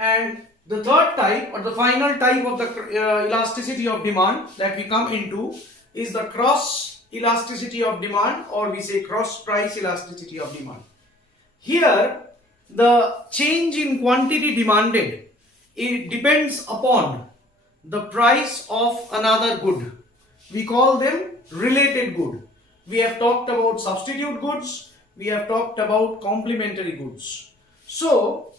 And the third type or the final type of the elasticity of demand that we come into is the cross elasticity of demand, or we say cross price elasticity of demand. Here the change in quantity demanded, it depends upon the price of another good. We call them related good. We have talked about substitute goods, we have talked about complementary goods. So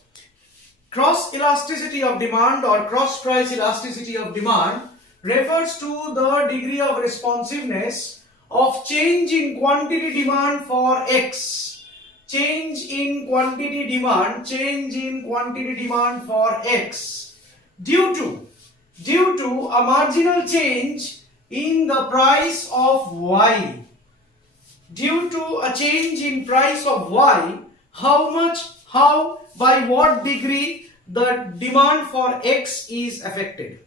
cross elasticity of demand or cross price elasticity of demand refers to the degree of responsiveness of change in quantity demand for X. Change in quantity demand for X due to a marginal change in the price of Y. Due to a change in price of Y, by what degree the demand for X is affected.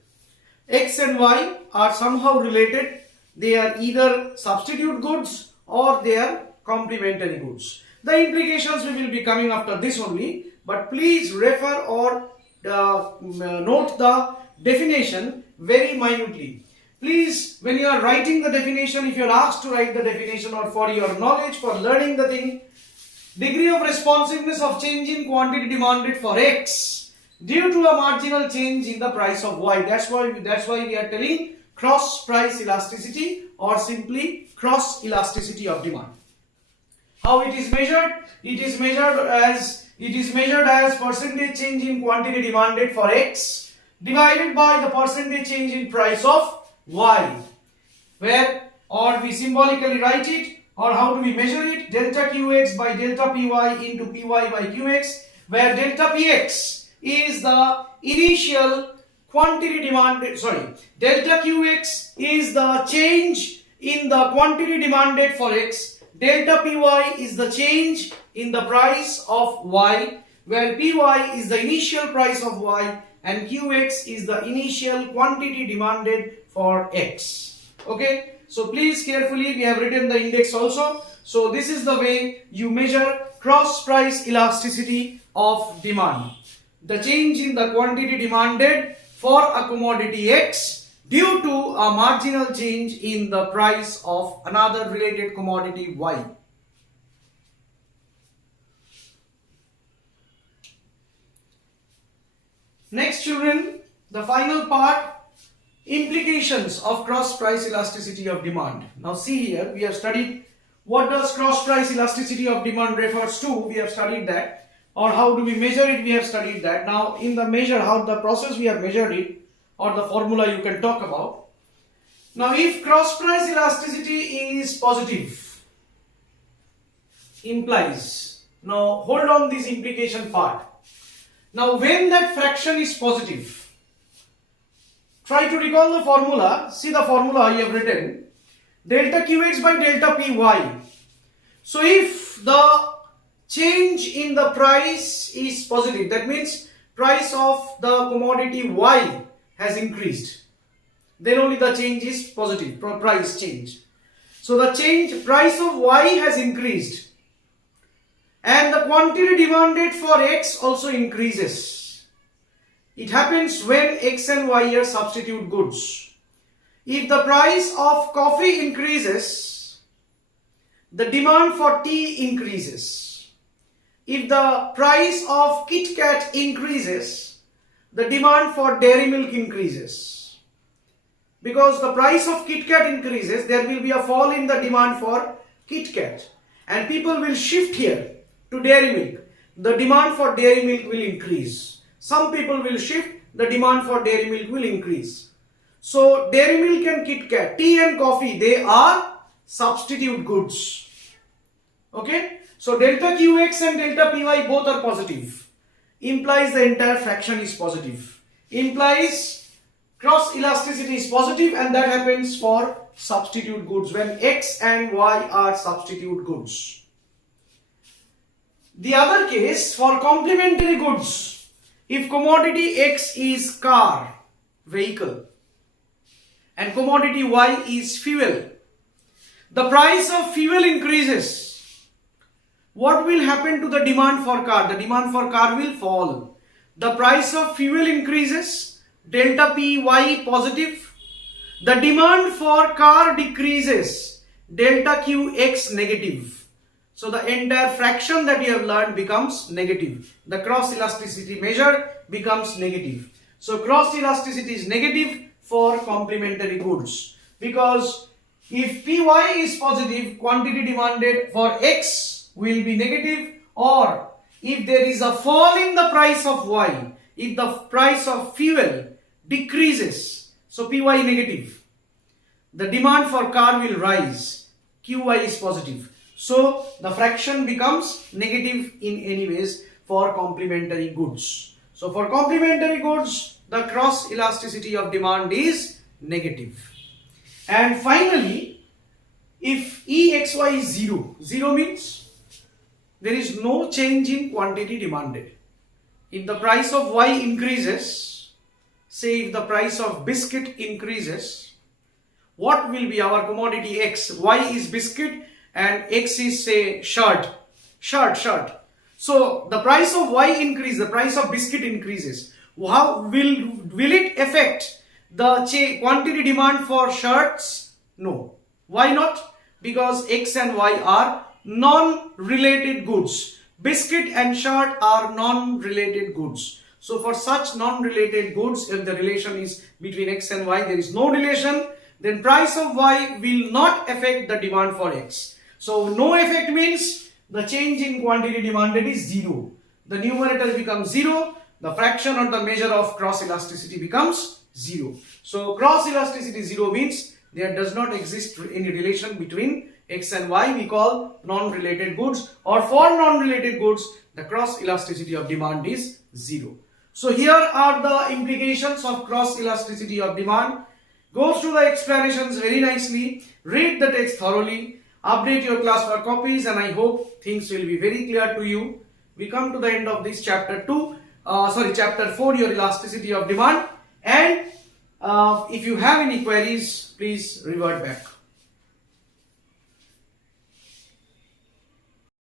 X and Y are somehow related. They are either substitute goods or they are complementary goods. The implications we will be coming after this only, but please refer or note the definition very minutely. Please, when you are writing the definition, if you are asked to write the definition or for your knowledge, for learning the thing, degree of responsiveness of change in quantity demanded for X due to a marginal change in the price of Y. That's why we are telling cross price elasticity or simply cross elasticity of demand. How it is measured? It is measured as percentage change in quantity demanded for X divided by the percentage change in price of Y, where, or we symbolically write it, or how do we measure it? Delta Qx by delta Py into Py by Qx, where delta Px is the initial quantity demanded, delta Qx is the change in the quantity demanded for X, delta Py is the change in the price of Y, where Py is the initial price of Y and Qx is the initial quantity demanded for X. Okay, so please carefully, we have written the index also. So this is the way you measure cross price elasticity of demand. The change in the quantity demanded for a commodity X due to a marginal change in the price of another related commodity Y. Next, children, the final part, implications of cross price elasticity of demand. Now see here, we have studied what does cross price elasticity of demand refers to. We have studied that, or how do we measure it, we have studied that. Now in the measure, how the process we have measured it, or the formula you can talk about. Now if cross price elasticity is positive, implies, now hold on this implication part. Now when that fraction is positive, try to recall the formula. See the formula I have written, delta Qx by delta Py. So if the change in the price is positive, that means price of the commodity Y has increased, then only the change is positive, price change. So the change, price of Y has increased and the quantity demanded for X also increases. It happens when X and Y are substitute goods. If the price of coffee increases, the demand for tea increases. If the price of Kit Kat increases, the demand for Dairy Milk increases. Because the price of Kit Kat increases, there will be a fall in the demand for Kit Kat. And people will shift here to Dairy Milk. The demand for Dairy Milk will increase. Some people will shift, the demand for Dairy Milk will increase. So Dairy Milk and Kit Kat, tea and coffee, they are substitute goods. Okay? So delta Qx and delta Py both are positive. Implies the entire fraction is positive. Implies cross elasticity is positive, and that happens for substitute goods when X and Y are substitute goods. The other case for complementary goods, if commodity X is car, vehicle, and commodity Y is fuel, the price of fuel increases. What will happen to the demand for car? The demand for car will fall. the price of fuel increases, delta Py positive. The demand for car decreases, delta Qx negative. So the entire fraction that you have learned becomes negative. The cross elasticity measure becomes negative. So cross elasticity is negative for complementary goods, because if Py is positive, quantity demanded for X will be negative, or if there is a fall in the price of Y, if the price of fuel decreases, so Py negative, the demand for car will rise, Qy is positive. So the fraction becomes negative in any ways for complementary goods. So for complementary goods, the cross elasticity of demand is negative. And finally, if Exy is 0, 0 means there is no change in quantity demanded. If the price of Y increases, say if the price of biscuit increases, what will be our commodity X? Y is biscuit and X is, say, shirt. So the price of Y increases, the price of biscuit increases. How will it affect the quantity demand for shirts? No. Why not? Because X and Y are non-related goods. Biscuit and shirt are non-related goods. So for such non-related goods, if the relation is between X and Y, there is no relation, then price of Y will not affect the demand for X. So no effect means the change in quantity demanded is 0. The numerator becomes 0. The fraction or the measure of cross elasticity becomes 0. So cross elasticity 0 means there does not exist any relation between X and Y. We call non-related goods, or for non-related goods the cross elasticity of demand is 0. So here are the implications of cross elasticity of demand. Go through the explanations very nicely, read the text thoroughly, update your class for copies, and I hope things will be very clear to you. We come to the end of this chapter 4, your elasticity of demand, and if you have any queries, please revert back.